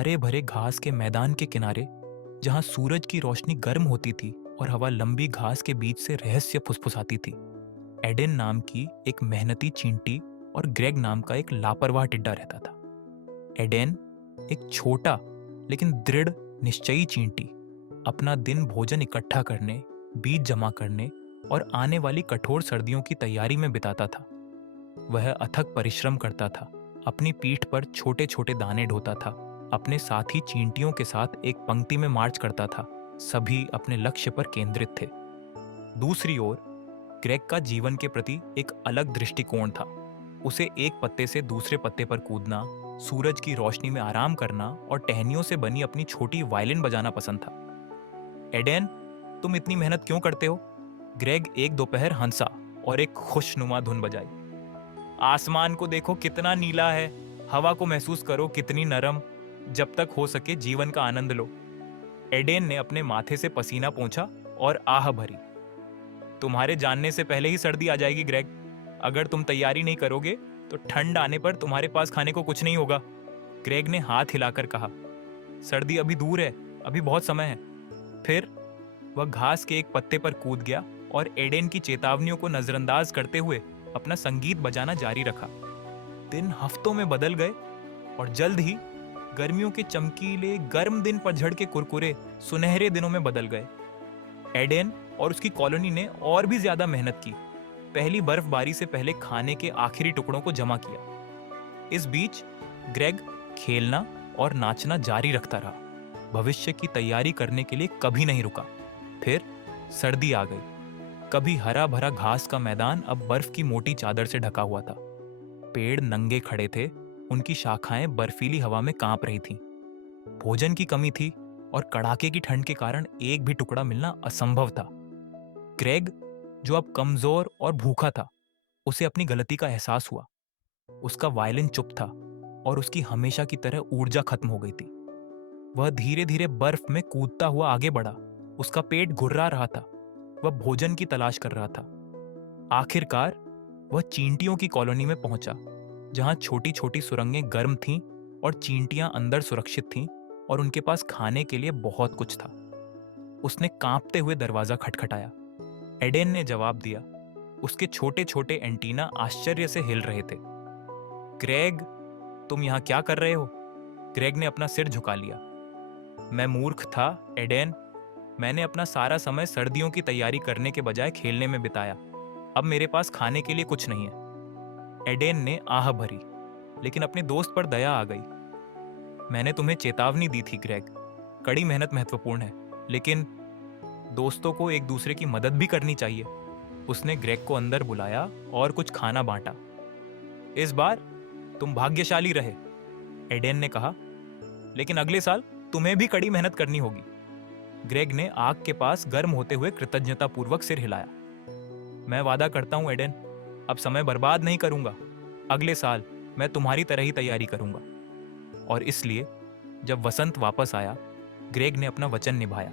हरे भरे घास के मैदान के किनारे, जहां सूरज की रोशनी गर्म होती थी और हवा लंबी घास के बीच से रहस्य फुसफुसाती थी, एडेन नाम की एक मेहनती चींटी और ग्रेग नाम का एक लापरवाह टिड्डा रहता था। एडेन एक छोटा लेकिन दृढ़ निश्चयी चींटी अपना दिन भोजन इकट्ठा करने, बीज जमा करने और आने वाली कठोर सर्दियों की तैयारी में बिताता था। वह अथक परिश्रम करता था, अपनी पीठ पर छोटे छोटे दाने ढोता था, अपने साथी चींटियों के साथ एक पंक्ति में मार्च करता था। सभी अपने लक्ष्य पर केंद्रित थे। दूसरी ओर ग्रेग का जीवन के प्रति एक अलग दृष्टिकोण था। उसे एक पत्ते से दूसरे पत्ते पर कूदना, सूरज की रोशनी में आराम करना और टहनियों से बनी अपनी छोटी वायलिन बजाना पसंद था। एडेन, तुम इतनी मेहनत क्यों करते हो? ग्रेग एक दोपहर हंसा और एक खुशनुमा धुन बजाई। आसमान को देखो कितना नीला है, हवा को महसूस करो कितनी नरम। जब तक हो सके जीवन का आनंद लो। एडेन ने अपने माथे से पसीना पोंछा और आह भरी। तुम्हारे जानने से पहले ही सर्दी आ जाएगी ग्रेग। अगर तुम तैयारी नहीं करोगे तो ठंड आने पर तुम्हारे पास खाने को कुछ नहीं होगा। ग्रेग ने हाथ हिलाकर कहा। सर्दी अभी दूर है, अभी बहुत समय है। फिर वह घास के एक पत्ते पर कूद गया और एडेन की चेतावनियों को नजरअंदाज करते हुए अपना संगीत बजाना जारी रखा। दिन हफ्तों में बदल गए और जल्द ही गर्मियों के चमकीले गर्म दिन पतझड़ के कुरकुरे सुनहरे दिनों में बदल गए। एडेन और उसकी कॉलोनी ने और भी ज्यादा मेहनत की। पहली बर्फबारी से पहले खाने के आखिरी टुकड़ों को जमा किया। इस बीच ग्रेग खेलना और नाचना जारी रखता रहा। भविष्य की तैयारी करने के लिए कभी नहीं रुका। फिर सर्दी आ गई। कभी हरा भरा घास का मैदान अब बर्फ की मोटी चादर से ढका हुआ था। पेड़ नंगे खड़े थे, उनकी शाखाएं बर्फीली हवा में कांप रही थीं। भोजन की कमी थी और कड़ाके की ठंड के कारण एक भी टुकड़ा मिलना असंभव था। ग्रेग, जो अब कमजोर और भूखा था, उसे अपनी गलती का एहसास हुआ। उसका वायलिन चुप था और उसकी हमेशा की तरह ऊर्जा खत्म हो गई थी। वह धीरे धीरे बर्फ में कूदता हुआ आगे बढ़ा। उसका पेट घुर्रा रहा था। वह भोजन की तलाश कर रहा था। आखिरकार वह चींटियों की कॉलोनी में पहुंचा, जहां छोटी छोटी सुरंगें गर्म थीं और चींटियां अंदर सुरक्षित थीं और उनके पास खाने के लिए बहुत कुछ था। उसने कांपते हुए दरवाजा खटखटाया। एडेन ने जवाब दिया। उसके छोटे छोटे एंटीना आश्चर्य से हिल रहे थे। ग्रेग, तुम यहां क्या कर रहे हो? ग्रेग ने अपना सिर झुका लिया। मैं मूर्ख था एडेन। मैंने अपना सारा समय सर्दियों की तैयारी करने के बजाय खेलने में बिताया। अब मेरे पास खाने के लिए कुछ नहीं है। एडेन ने आह भरी, लेकिन अपने दोस्त पर दया आ गई। मैंने तुम्हें चेतावनी दी थी ग्रेग। कड़ी मेहनत महत्वपूर्ण है, लेकिन दोस्तों को एक दूसरे की मदद भी करनी चाहिए। उसने ग्रेग को अंदर बुलाया और कुछ खाना बांटा। इस बार तुम भाग्यशाली रहे, एडेन ने कहा, लेकिन अगले साल तुम्हें भी कड़ी मेहनत करनी होगी। ग्रेग ने आग के पास गर्म होते हुए कृतज्ञतापूर्वक सिर हिलाया। मैं वादा करता हूं एडेन, अब समय बर्बाद नहीं करूंगा। अगले साल मैं तुम्हारी तरह ही तैयारी करूंगा। और इसलिए जब वसंत वापस आया, ग्रेग ने अपना वचन निभाया।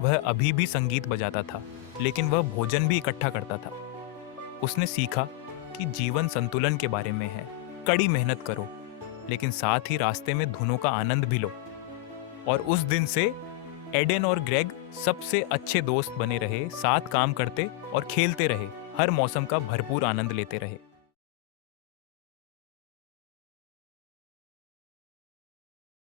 वह अभी भी संगीत बजाता था, लेकिन वह भोजन भी इकट्ठा करता था। उसने सीखा कि जीवन संतुलन के बारे में है। कड़ी मेहनत करो, लेकिन साथ ही रास्ते में धुनों का आनंद भी लो। और उस दिन से एडेन और ग्रेग सबसे अच्छे दोस्त बने रहे, साथ काम करते और खेलते रहे, हर मौसम का भरपूर आनंद लेते रहे।